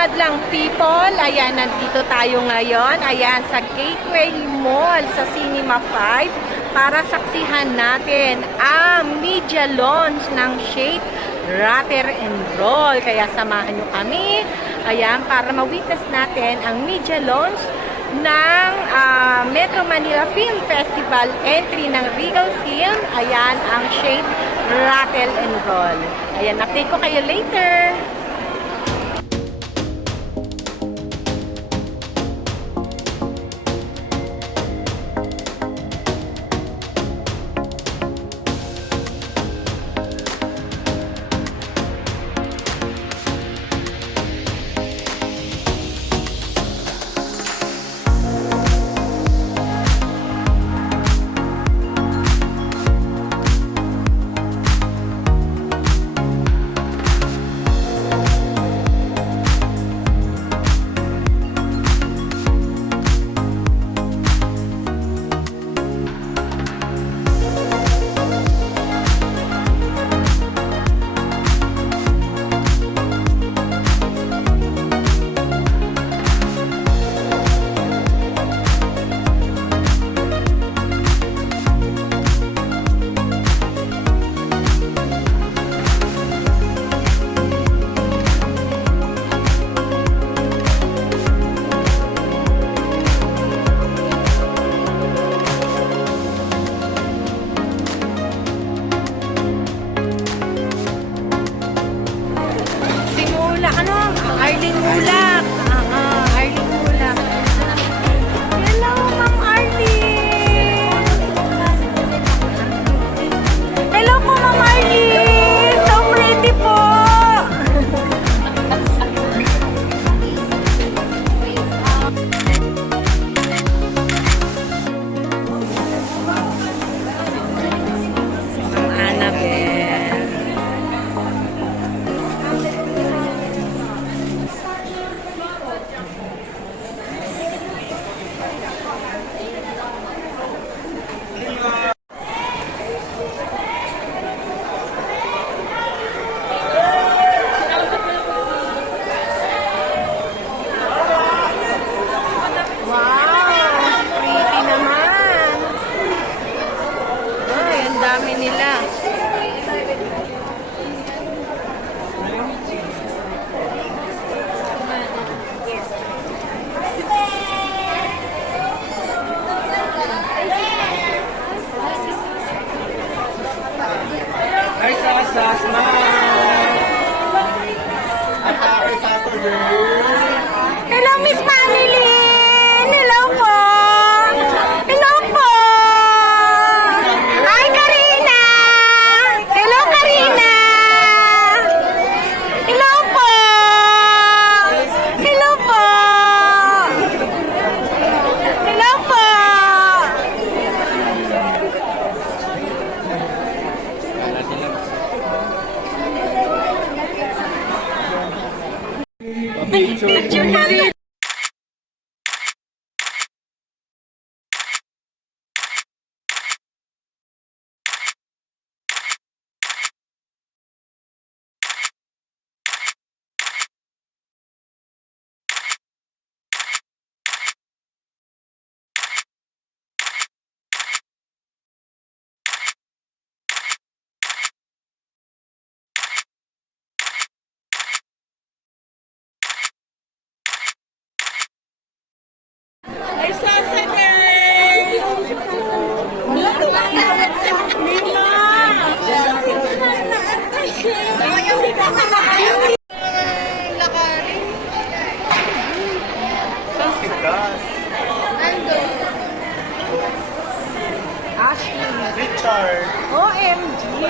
madlang people, ayan, nandito tayo ngayon. Ayan, sa Gateway Mall, sa Cinema 5, para saksihan natin ang media launch ng Shade Rattle and Roll. Kaya samahan nyo kami, ayan, para ma-witness natin ang media launch ng Metro Manila Film Festival entry ng Regal Film. Ayan, ang Shade Rattle and Roll. Ayan, update ko kayo later. Arling Mulak. Arling Mulak. Hello, Ma'am Arling. Hello po, Ma'am Arling. So pretty po. Ma'am Annabelle. Dami nila. Hi, Sasas, Hello, Miss Manilyn! Hello po! Hello po! Hi, Karina! Hello, Karina! Hello po! Hello po! Hello po! Picture na! Ay, sasaday! Ashley. Richard. OMG!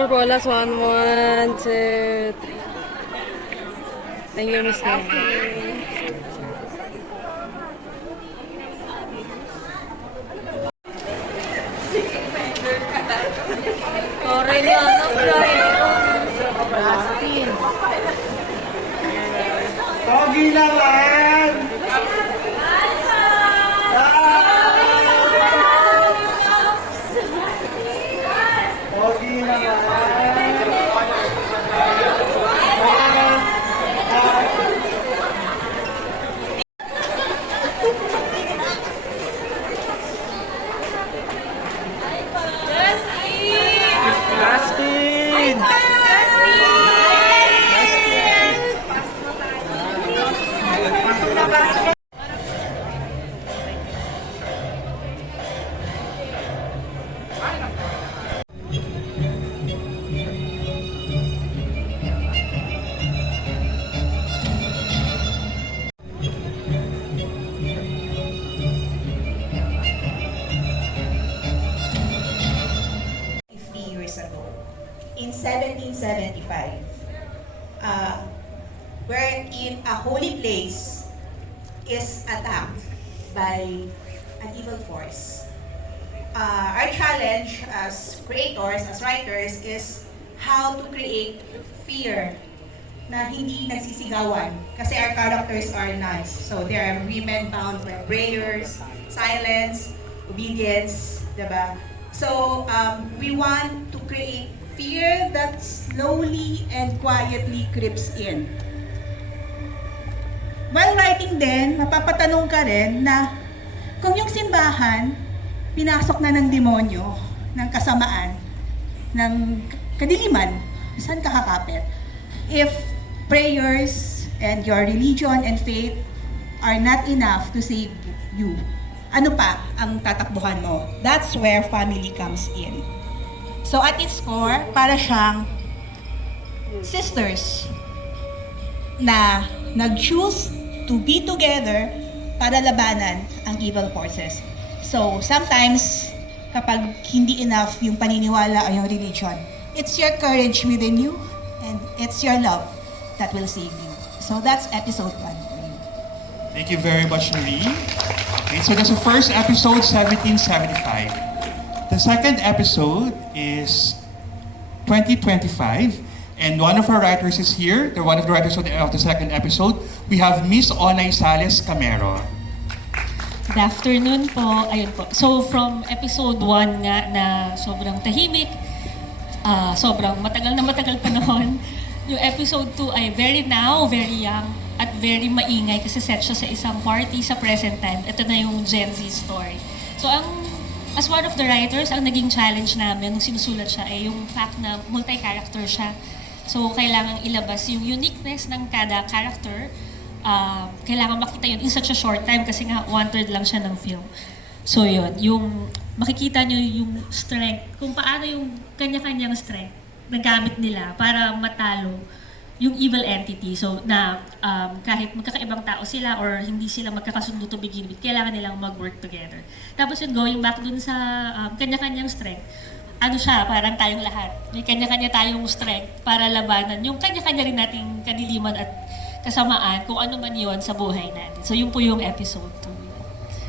more po. Last one. One, two, three. Thank you, Miss Lee. Aureliano, Justin. Pogi naman! Pogi naman! Justin! Years ago, in 1775, wherein a holy place is attacked by an evil force. Our challenge as creators, as writers, is how to create fear na hindi nagsisigawan. Kasi our characters are nuns. So there are women bound by prayers, silence, obedience, diba? So we want to create fear that slowly and quietly creeps in. While writing din, mapapatanong ka rin na kung yung simbahan, pinasok na ng demonyo, ng kasamaan, ng kadiliman, saan ka kakapit? If prayers and your religion and faith are not enough to save you, ano pa ang tatakbuhan mo? That's where family comes in. So at its core, para siyang sisters na nag-choose to be together para labanan ang evil forces. So sometimes, kapag hindi enough yung paniniwala o yung religion, it's your courage within you and it's your love that will save you. So that's episode 1 for you. Thank you very much, Marie. Okay, so that's the first episode, 1775. The second episode is 2025, and one of our writers is here. They're one of the writers of the second episode. We have Miss Onay Sales Camero. Good afternoon po. Ayun po. So from episode 1 nga na sobrang tahimik, sobrang matagal na matagal panahon. Yung episode 2 ay very now, very young, at very maingay kasi set siya sa isang party sa present time. Ito na yung Gen Z story. So as one of the writers, ang naging challenge namin nung sinusulat siya ay yung fact na multi-character siya. So kailangan ilabas yung uniqueness ng kada character. Kailangan makita yun in such a short time kasi nga 1/3 lang siya ng film. So yun, yung makikita nyo yung strength, kung paano yung kanya-kanyang strength na gamit nila para matalo yung evil entity. So na kahit magkakaibang tao sila or hindi sila magkakasundo to begin with, kailangan nilang mag-work together. Tapos yun, going back dun sa kanya-kanyang strength, ano siya, parang tayong lahat. May kanya-kanya tayong strength para labanan yung kanya-kanya rin nating kadiliman at kasamaan, kung ano man yun sa buhay natin. So yun po yung episode 2.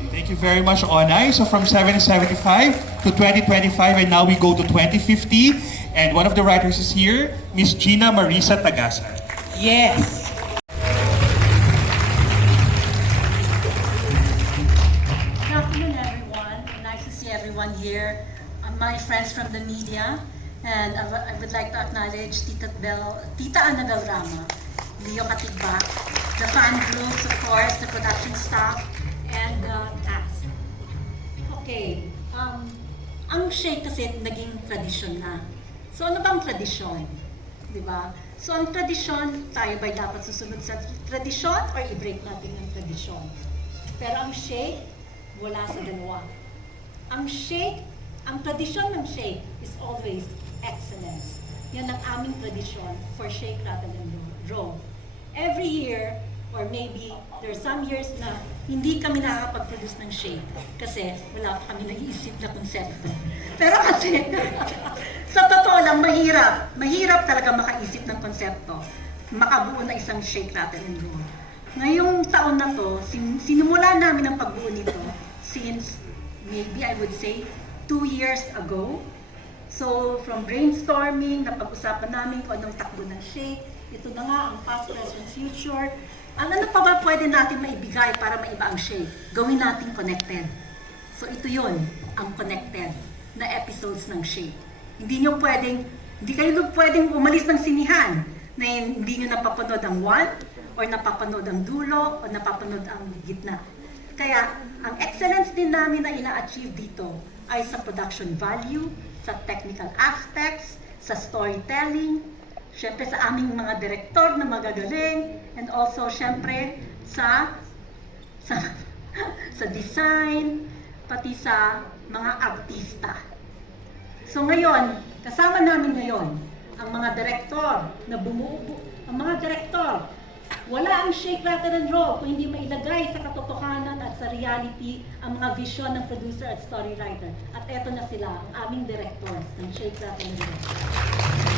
Thank you very much, Onay. So from 1775 to 2025, and now we go to 2050. And one of the writers is here, Miss Gina Marisa Tagasa. Yes! Good afternoon, everyone. Nice to see everyone here. My friends from the media, and I would like to acknowledge Tita Annabel Rama, Leo Katigba, the fan groups, of course, the production staff, and the cast. Okay, ang shake kasi naging tradisyon na. So ano bang tradisyon? Diba? So ang tradisyon, tayo ba'y dapat susunod sa tradisyon or i-break natin ang tradisyon? Pero ang shake, wala sa dalawa. Ang shake, ang tradisyon ng shake is always excellence. Yan ang aming tradisyon for shake, rattle, and roll. Every year, or maybe there are some years na hindi kami nakakapag-produce ng shade kasi wala pa kami naiisip na konsepto. Pero kasi, sa totoo lang, mahirap talaga makaisip ng konsepto, makabuo na isang shake, rattle, and roll. Ngayong taon na to, sinimula namin ang pagbuo nito since maybe I would say 2 years ago. So from brainstorming, napag-usapan namin kung anong takbo ng shake, ito na nga ang past, present, future. Ano pa ba pwede natin maibigay para maiba ang shake? Gawin natin connected. So ito yun, ang connected na episodes ng shake. Hindi kayo pwedeng umalis ng sinihan na hindi nyo napapanood ang 1, or napapanood ang dulo, o napapanood ang gitna. Kaya, ang excellence din namin na ina-achieve dito ay sa production value, sa technical aspects, sa storytelling, syempre sa aming mga direktor na magagaling, and also syempre sa design, pati sa mga artista. So ngayon, kasama namin ngayon ang mga direktor na ang mga direktor. Wala ang shake, rattle, and roll kung hindi mailagay sa katotohanan at sa reality ang mga vision ng producer at storywriter. At eto na sila, ang aming directors ng Shake, Rattle, and Roll.